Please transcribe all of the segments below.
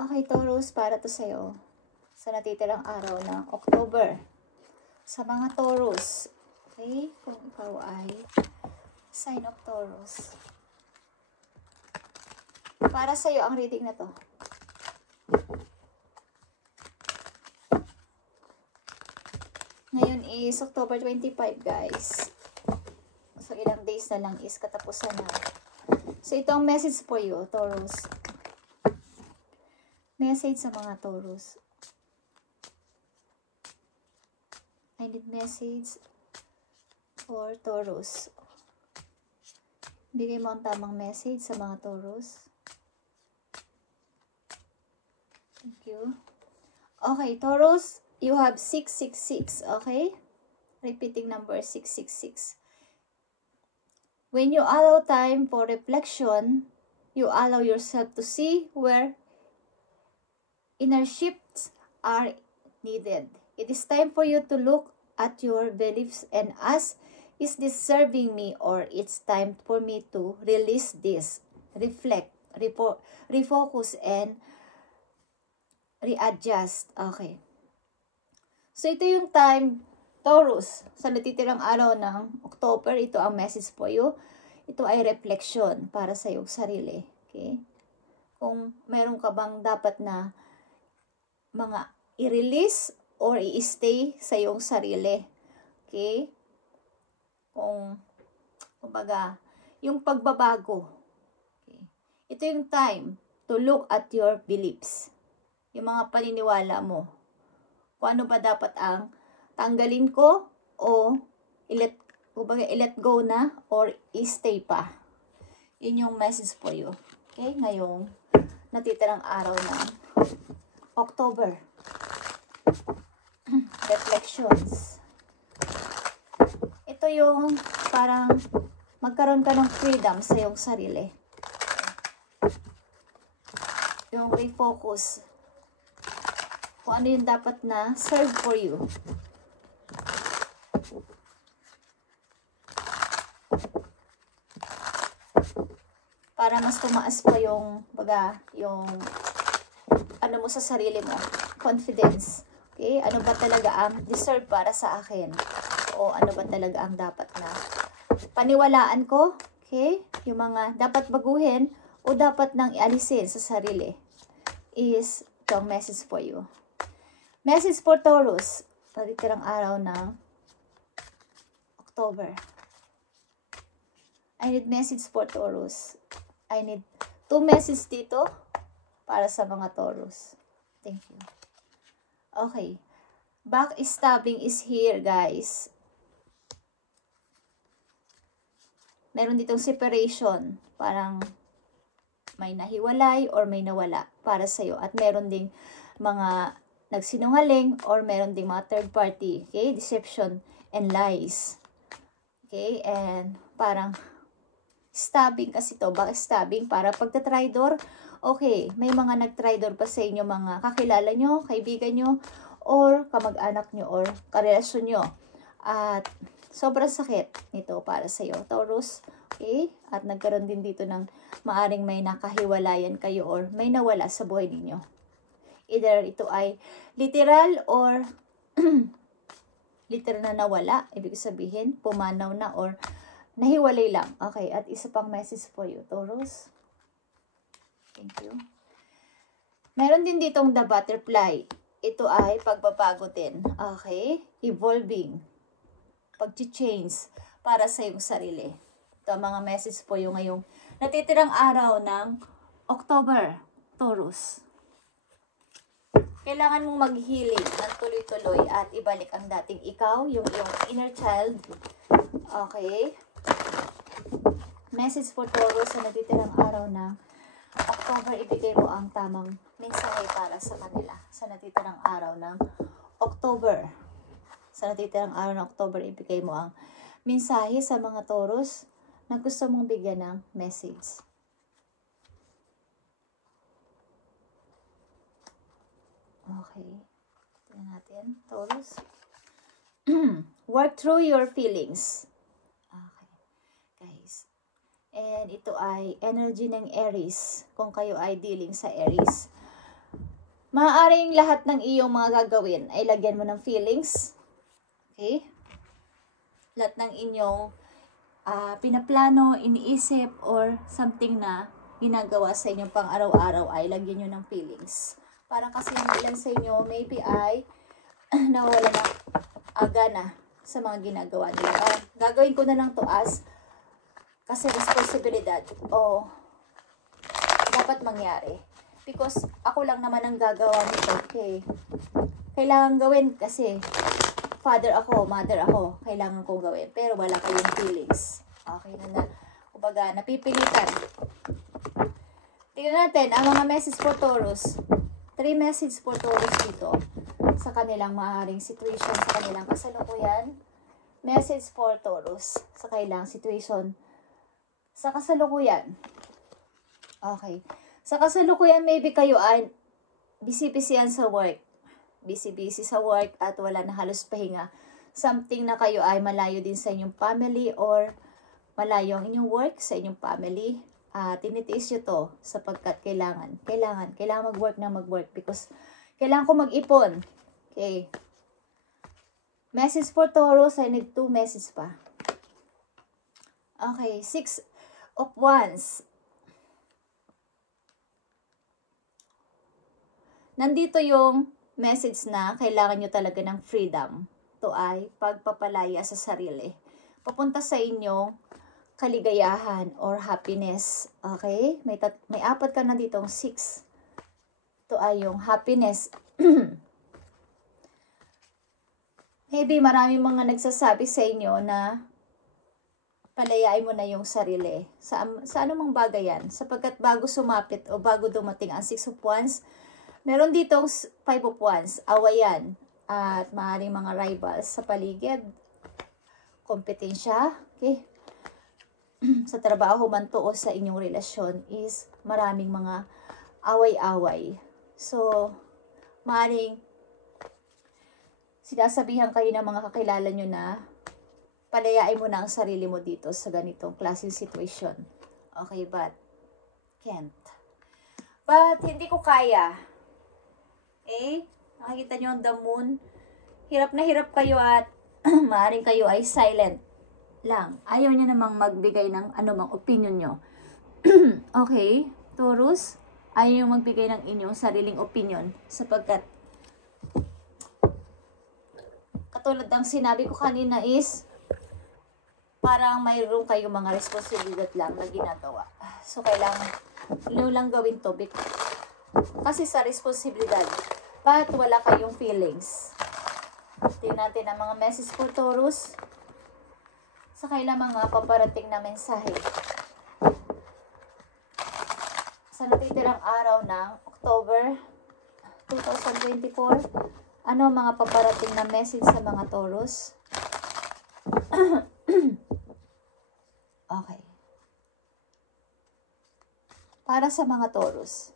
Okay, Taurus, para to sa'yo sa natitirang araw ng October. Sa mga Taurus, okay, kung ikaw ay sign of Taurus. Para sa'yo ang reading na to. Ngayon is October 25, guys. So, ilang days na lang is katapusan na. So, ito ang message for you, Taurus. Message sa mga Taurus. I need message for Taurus. Bigay mo ang tamang message sa mga Taurus. Thank you. Okay, Taurus, you have 666, okay? Repeating number 666. When you allow time for reflection, you allow yourself to see where inner shifts are needed. It is time for you to look at your beliefs and ask, is this serving me, or it's time for me to release this, reflect, refocus, and readjust. Okay. So, ito yung time, Taurus, sa natitirang araw ng October, ito ang message for you. Ito ay reflection para sa iyong sarili. Okay? Kung meron ka bang dapat na mga i-release or i-stay sa iyong sarili. Okay? Kumbaga, yung pagbabago. Okay? Ito yung time to look at your beliefs. Yung mga paniniwala mo. Kung ano ba dapat ang tanggalin ko o i-let go na or i-stay pa. Yun yung message for you. Okay? Ngayong natitirang araw ng October. Reflections. Ito yung parang magkaroon ka ng freedom sa iyong sarili. Yung refocus. Kung ano yung dapat na serve for you. Para mas tumaas pa yung ano mo sa sarili mo. Confidence. Okay? Ano ba talaga ang deserve para sa akin? O ano ba talaga ang dapat na paniwalaan ko? Okay? Yung mga dapat baguhin o dapat nang ialisin sa sarili is itong message for you. Message for Taurus. Natitirang araw ng October. I need message for Taurus. I need 2 messages dito para sa mga Taurus. Thank you. Okay. Backstabbing is here, guys. Meron ditong separation. Parang may nahiwalay or may nawala para sa'yo. At meron ding mga nagsinungaling or meron ding mga third party. Okay? Deception and lies. Okay? And parang stabbing kasi to. Backstabbing para pagtatridor. Okay, may mga nagtridor pa sa inyo, mga kakilala nyo, kaibigan nyo, or kamag-anak nyo, or karelasyon nyo. At sobrang sakit nito para sa iyo, Taurus. Okay? At nagkaroon din dito ng maaring may nakahiwalayan kayo or may nawala sa buhay ninyo. Either ito ay literal or literal na nawala. Ibig sabihin, pumanaw na or nahiwalay lang. Okay, at isa pang message for you, Taurus. Thank you. Meron din ditong the butterfly. Ito ay pagbabago din. Okay? Evolving. Pag-change para sa iyong sarili. Ito ang mga message po yung ngayong natitirang araw ng October, Taurus. Kailangan mong mag-healing ng tuloy-tuloy at ibalik ang dating ikaw, yung iyong inner child. Okay? Message for Taurus sa natitirang araw ng October, ibigay mo ang tamang mensahe para sa kanila. Sa natitirang araw ng October. Sa natitirang araw ng October, ibigay mo ang mensahe sa mga Taurus na gusto mong bigyan ng message. Okay. Tingnan natin, Taurus. Work through your feelings. Okay. Guys. And ito ay energy ng Aries. Kung kayo ay dealing sa Aries. Maaaring lahat ng iyong mga gagawin ay lagyan mo ng feelings. Okay? Lahat ng inyong pinaplano, iniisip, or something na ginagawa sa inyong pang araw-araw ay lagyan nyo ng feelings. Para kasi yung ilan sa inyo, maybe ay nawawala ng gana sa mga ginagawa nila. Gagawin ko na lang to as kasi responsibilidad o dapat mangyari. Because ako lang naman ang gagawa nito. Okay. Kailangan gawin kasi father ako, mother ako. Kailangan kong gawin. Pero wala kayong feelings. Okay na. Kumbaga, napipilitan. Tingnan natin ang mga message for Taurus. 3 message for Taurus dito sa kanilang maaaring situation, sa kanilang kasalukuyan. Message for Taurus sa kanilang situation sa kasalukuyan. Okay. Sa kasalukuyan, maybe kayo ay busy-busy yan sa work. Busy-busy sa work at wala na halos pahinga. Something na kayo ay malayo din sa inyong family or malayo ang inyong work sa inyong family. Tinitiis nyo to sapagkat kailangan mag-work because kailangan ko mag-ipon. Okay. Message for Taurus, I need 2 messages pa. Okay, 6 of Wands. Nandito yung message na kailangan nyo talaga ng freedom. Ito ay pagpapalaya sa sarili. Papunta sa inyong kaligayahan or happiness. Okay? May 4 ka na ditong 6. Ito ay yung happiness. Maybe maraming mga nagsasabi sa inyo na palayain mo na yung sarili. Sa anumang bagay yan. Sapagkat bago sumapit o bago dumating ang 6 of Wands, meron ditong 5 of Wands, awayan, at maaaring mga rivals sa paligid, kompetensya, okay? Sa trabaho man to o sa inyong relasyon is maraming mga away-away. So, maaaring sinasabihan kayo ng mga kakilala nyo na palayain mo na ang sarili mo dito sa ganitong klaseng situation. Okay, but can't. But hindi ko kaya. Okay? Nakikita nyo ang the moon. Hirap na hirap kayo at maaaring kayo ay silent lang. Ayaw niya namang magbigay ng anumang opinion nyo. Okay? Taurus, ayaw nyo magbigay ng inyong sariling opinion sapagkat katulad ng sinabi ko kanina is parang mayroon kayong mga responsibilidad lang na ginagawa. So, kailangan nyo lang gawin to kasi sa responsibilidad. But wala kayong feelings. Tingnan natin ang mga message for Taurus sa kailang mga paparating na mensahe. Sa natitirang araw ng October 2024, ano ang mga paparating na message sa mga Taurus? Okay. Para sa mga Taurus.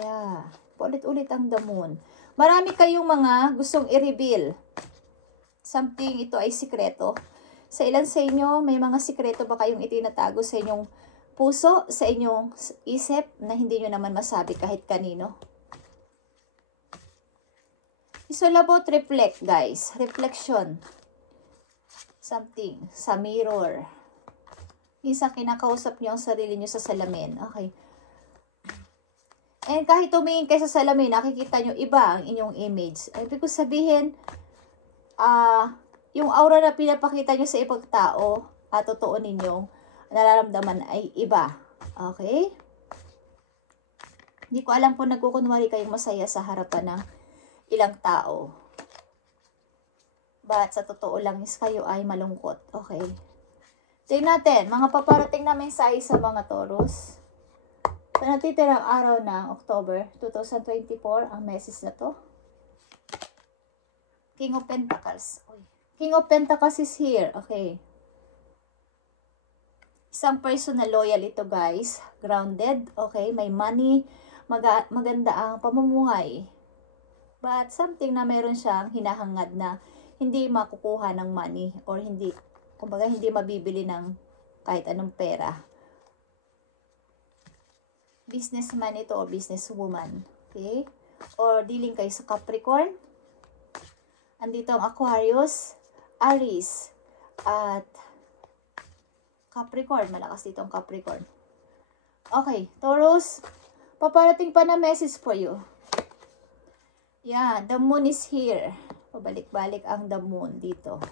Yeah. Ulit-ulit ang the moon. Marami kayong mga gustong i-reveal. Something, ito ay sikreto. Sa ilan sa inyo, may mga sikreto ba kayong itinatago sa inyong puso, sa inyong isip, na hindi nyo naman masabi kahit kanino? It's all about reflect, guys. Reflection. Something. Sa mirror. Isa kinakausap nyo ang sarili nyo sa salamin. Okay. And kahit tumingin kayo sa salamin, nakikita nyo iba ang inyong image. Ibig ko sabihin, yung aura na pinapakita nyo sa ibang tao, at totoo ninyong nararamdaman ay iba. Okay? Hindi ko alam kung nagkukunwari kayong masaya sa harapan ng ilang tao. But sa totoo lang is kayo ay malungkot. Okay? Tingnan natin, mga paparating na mensahe sa mga Taurus. Sa natitirang araw ng October 2024, ang message na to. King of Pentacles. King of Pentacles is here. Okay. Isang person na loyal ito, guys. Grounded. Okay. May money. Maganda ang pamumuhay. But something na meron siyang hinahangad na hindi makukuha ng money or hindi, kumbaga hindi mabibili ng kahit anong pera. businessman ito o businesswoman. Okay? Or dealing kayo sa Capricorn. Andito ang Aquarius, Aries, at Capricorn. Malakas dito ang Capricorn. Okay, Taurus, paparating pa na message for you. Yeah, the moon is here. Pabalik-balik ang the moon dito.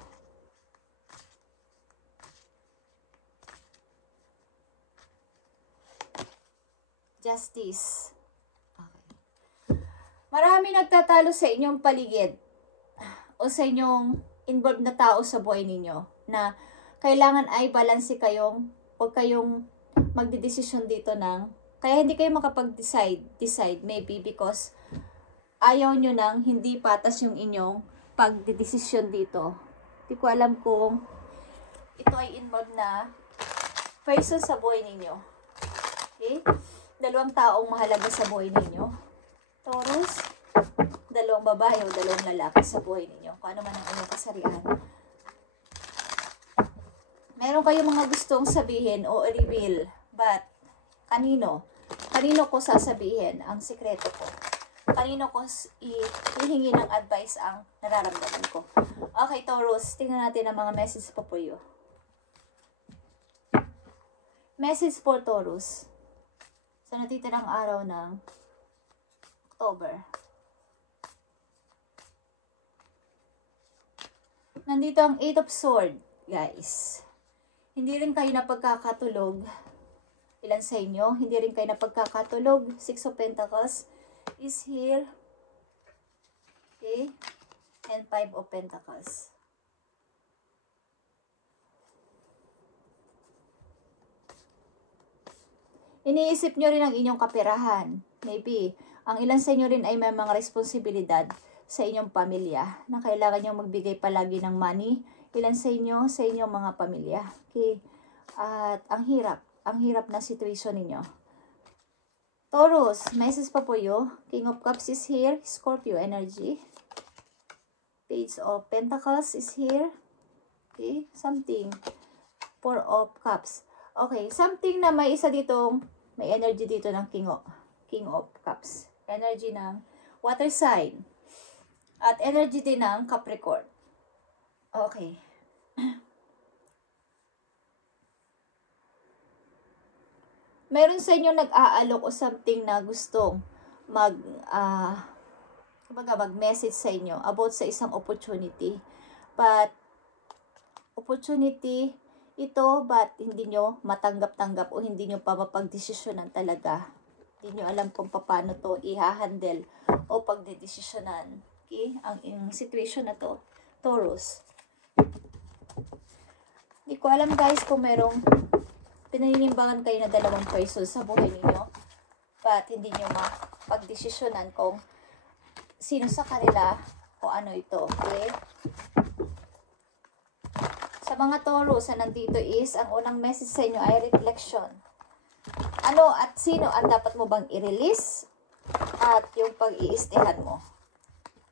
Justice. Okay. Marami nagtatalo sa inyong paligid o sa inyong involved na tao sa buhay ninyo na kailangan ay balanse kayong, huwag kayong magdidesisyon dito kaya hindi kayo makapag-decide maybe because ayaw nyo nang hindi patas yung inyong pagdidesisyon dito. Hindi ko alam kung ito ay involved na person sa buhay ninyo. Okay? Dalawang taong mahalaga sa buhay ninyo. Taurus, dalawang babae o dalawang lalaki sa buhay ninyo. Kung ano man ang inyong kasarian. Meron kayong mga gustong sabihin o reveal. But, kanino? Kanino ko sasabihin ang sikreto ko? Kanino ko hihingi ng advice ang nararamdaman ko? Okay, Taurus, tingnan natin ang mga message po for you. Message for Taurus. Sa natitirang araw ng October. Nandito ang 8 of Swords, guys. Hindi rin kayo napagkakatulog. Ilan sa inyo? Hindi rin kayo napagkakatulog. 6 of Pentacles is here. Okay? And 5 of Pentacles. Iniisip nyo rin ang inyong kaperahan. Maybe, ang ilan sa inyo rin ay may mga responsibilidad sa inyong pamilya na kailangan nyo magbigay palagi ng money. Ilan sa inyong mga pamilya. Okay? At ang hirap na situation ninyo. Taurus, message pa po you. King of Cups is here. Scorpio energy. Page of Pentacles is here. Okay? Something. 4 of Cups. Okay, something na may isa ditong, may energy dito ng King of Cups. Energy ng water sign. At energy din ng Capricorn. Okay. Meron sa inyo nag-aalok o something na gustong mag-message sa inyo about sa isang opportunity. But, opportunity ito, but hindi nyo matanggap-tanggap o hindi nyo pa mapagdesisyonan talaga. Hindi nyo alam kung paano to i-handle o pagdedesisyonan. Okay? Ang situation na to, Taurus. Hindi ko alam guys kung merong pinaninimbangan kayo na dalawang person sa buhay ninyo. But hindi nyo mapagdesisyonan kung sino sa kanila o ano ito. Okay? Sa mga Taurus na nandito is, ang unang message sa inyo ay reflection. Ano at sino ang dapat mo bang i-release at yung pag-iistehan mo.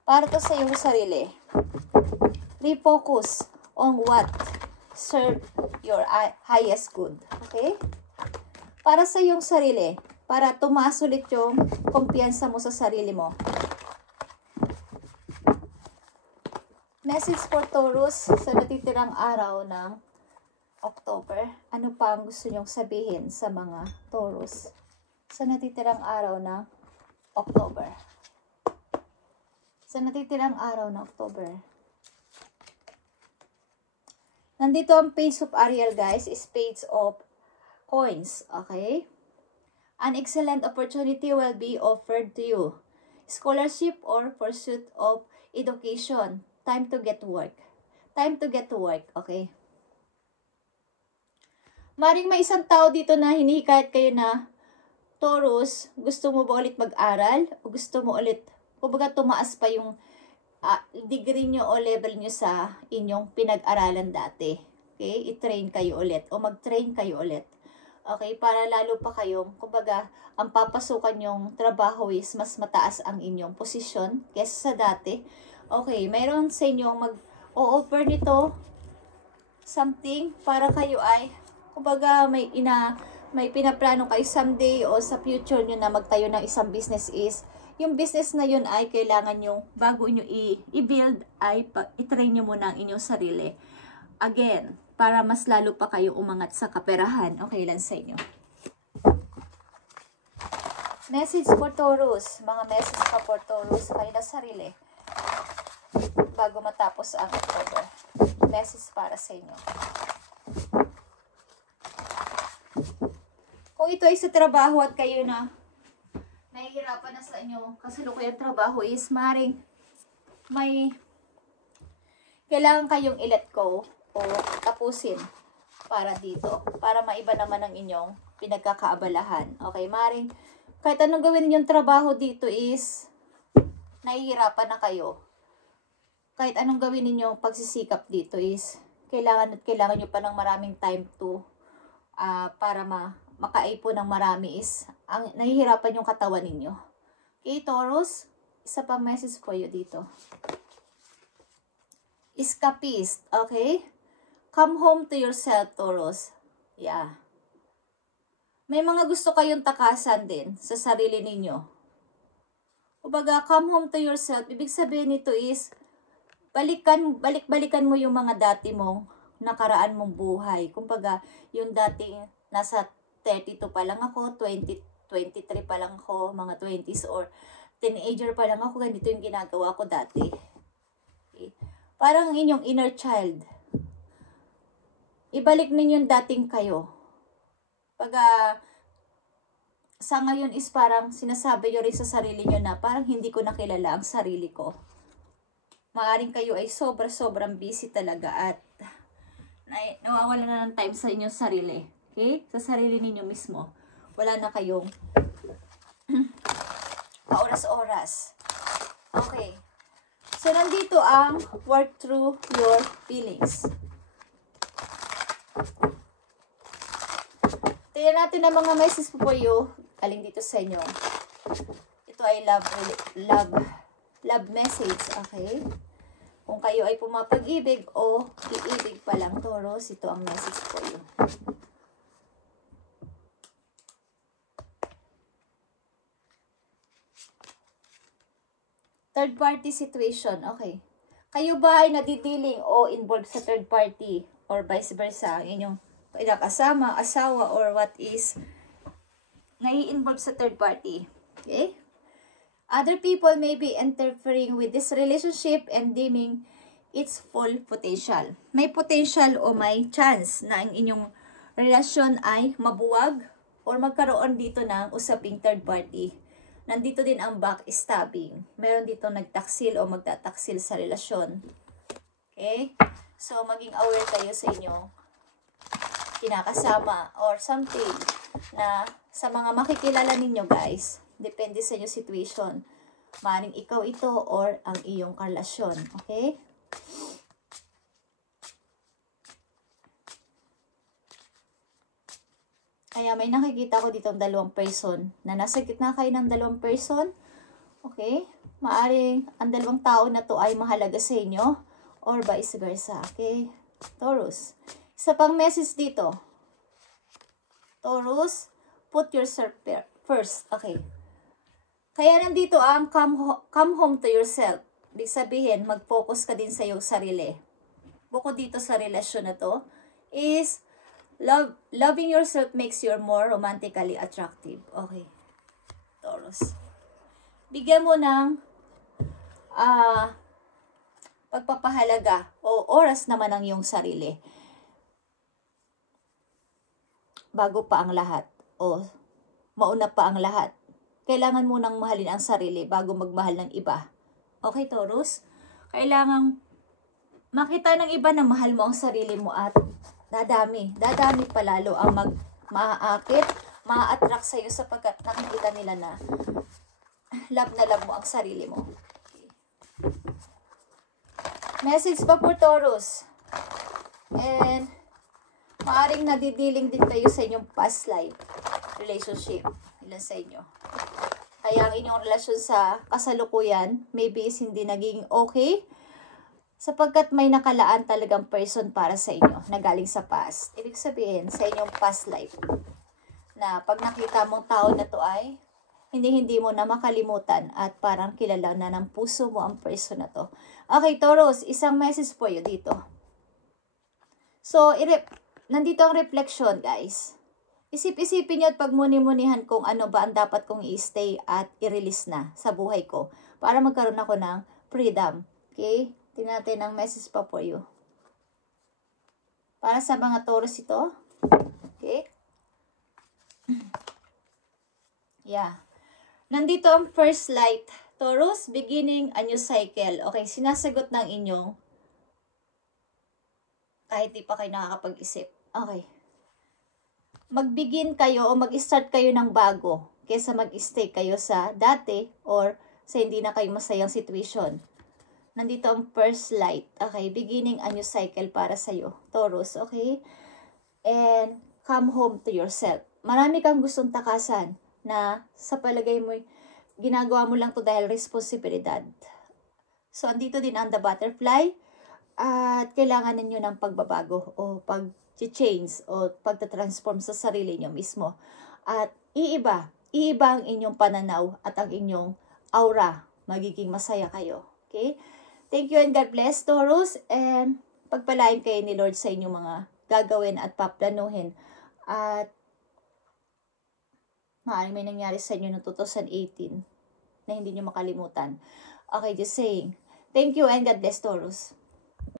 Para to sa iyong sarili. Refocus on what serve your highest good. Okay? Para sa iyong sarili. Para tumaas ulit yung kumpiyansa mo sa sarili mo. Message for Taurus sa natitirang araw ng October. Ano pa ang gusto nyong sabihin sa mga Taurus sa natitirang araw ng October? Sa natitirang araw ng October. Nandito ang Page of Ariel guys, is Page of Coins. Okay? An excellent opportunity will be offered to you. Scholarship or pursuit of education. Time to get work. Time to get to work. Okay? Maring may isang tao dito na hinihikayat kayo na, Taurus, gusto mo ba ulit mag-aral? O gusto mo ulit, kumbaga tumaas pa yung degree nyo o level nyo sa inyong pinag-aralan dati. Okay? I-train kayo ulit o mag-train kayo ulit. Okay? Para lalo pa kayong, kumbaga, ang papasukan yung trabaho is mas mataas ang inyong posisyon kesa sa dati. Okay, mayroon sa inyong mag-o-offer nito something para kayo ay, kumbaga, may may pinaplano kayo someday o sa future nyo na magtayo ng isang business is, yung business na yun ay kailangan nyo, bago nyo i-build, ay i-train nyo muna ang inyong sarili. Again, para mas lalo pa kayo umangat sa kaperahan. Okay lang sa inyo. Message for Taurus. Mga message pa for Taurus sa kanilang sarili bago matapos ang October. Message para sa inyo. Kung ito ay sa trabaho at kayo na nahihirapan na sa inyo kasalukuyang trabaho is maring may kailangan kayong i-let go o tapusin para dito. Para maiba naman ang inyong pinagkakaabalahan. Okay, maring kahit anong gawin ninyong trabaho dito is nahihirapan na kayo. Kahit anong gawin ninyong pagsisikap dito is kailangan nyo pa ng maraming time to para makaipon ng marami is nahihirapan yung katawan ninyo. Okay, Taurus, isa pang message for you dito. Escapist, okay? Come home to yourself, Taurus. Yeah. May mga gusto kayong takasan din sa sarili ninyo. Kumbaga, come home to yourself. Ibig sabihin nito is, balik-balikan mo yung mga dati mong nakaraan mong buhay. Kumbaga, yung dating nasa 32 pa lang ako, 23 pa lang ako, mga 20s or teenager pa lang ako, ganito yung ginagawa ko dati. Okay. Parang inyong inner child. Ibalik ninyo yung dating kayo. Sa ngayon is parang sinasabi nyo rin sa sarili nyo na parang hindi ko nakilala ang sarili ko. Maaring kayo ay sobrang busy talaga at nawawala na ng time sa inyong sarili. Okay? Sa sarili ninyo mismo. Wala na kayong oras-oras. Okay. So, nandito ang work through your feelings. Tingnan natin ang mga messages po you. Galing dito sa inyo. Ito ay love message. Okay? Kung kayo ay pumapag-ibig o iibig pa lang, Taurus, ito ang message po you. Third party situation. Okay. Kayo ba ay nadidealing o involved sa third party or vice versa? Inyong kasama, asawa, or what is nai-involve sa third party. Okay? Other people may be interfering with this relationship and dimming its full potential. May potential o may chance na ang inyong relasyon ay mabuwag or magkaroon dito ng usaping third party. Nandito din ang backstabbing. Meron dito nagtaksil o magtataksil sa relasyon. Okay? So, maging aware kayo sa inyong kinakasama or something na sa mga makikilala ninyo, guys. Depende sa inyong situation. Maring ikaw ito or ang iyong karelasyon. Okay? Kaya may nakikita ko dito ang dalawang person na nasa gitna kayo ng dalawang person. Okay? Maaring ang dalawang tao na to ay mahalaga sa inyo or vice versa. Okay? Taurus. Isa pang message dito. Taurus, put yourself first. Okay. Kaya nandito ang come home to yourself. Ibig sabihin, mag-focus ka din sa iyong sarili. Bukod dito sa relasyon na to, is loving yourself makes you more romantically attractive. Okay. Taurus. Bigyan mo ng pagpapahalaga o oras naman ang iyong sarili. Bago pa ang lahat o mauna pa ang lahat. Kailangan mo nang mahalin ang sarili bago magmahal ng iba. Okay, Taurus? Kailangang makita ng iba na mahal mo ang sarili mo at dadami palalo ang maaakit, maa-attract sa'yo sapagkat nakikita nila na love mo ang sarili mo. Okay. Message pa po, Taurus. And maaring nadidealing din kayo sa inyong past life relationship. Ilan sa inyo. Kaya ang inyong relasyon sa kasalukuyan, maybe is hindi naging okay, sapagkat may nakalaan talagang person para sa inyo na galing sa past. Ibig sabihin, sa inyong past life. na pag nakita mong tao na to ay hindi mo na makalimutan at parang kilala na ng puso mo ang person na to. Okay, Taurus, isang message po yun dito. So, nandito ang reflection, guys. Isip-isipin nyo at pagmuni-munihan kung ano ba ang dapat kong i-stay at i-release na sa buhay ko para magkaroon ako ng freedom. Okay? Tingnan natin ang message pa for you. Para sa mga Taurus ito. Okay? Yeah. Nandito ang first light. Taurus, beginning a new cycle. Okay, sinasagot ng inyong kahit di pa kayo nakakapag-isip. Okay. Mag-begin kayo o mag-start kayo ng bago kaysa mag-stay kayo sa dati or sa hindi na kayo masayang situation. Nandito ang first light. Okay, beginning a new cycle para sa'yo. Taurus, okay? And come home to yourself. Marami kang gustong takasan na sa palagay mo, ginagawa mo lang to dahil responsibilidad. So, andito din ang the butterfly at kailangan ninyo ng pagbabago o pag-change o pagtatransform sa sarili nyo mismo. At iiba ang inyong pananaw at ang inyong aura. Magiging masaya kayo. Okay? Thank you and God bless, Taurus. And pagpalain kayo ni Lord sa inyong mga gagawin at paplanuhin. At maaaring may nangyari sa inyo noong 2018 na hindi nyo makalimutan. Okay, just saying. Thank you and God bless, Taurus.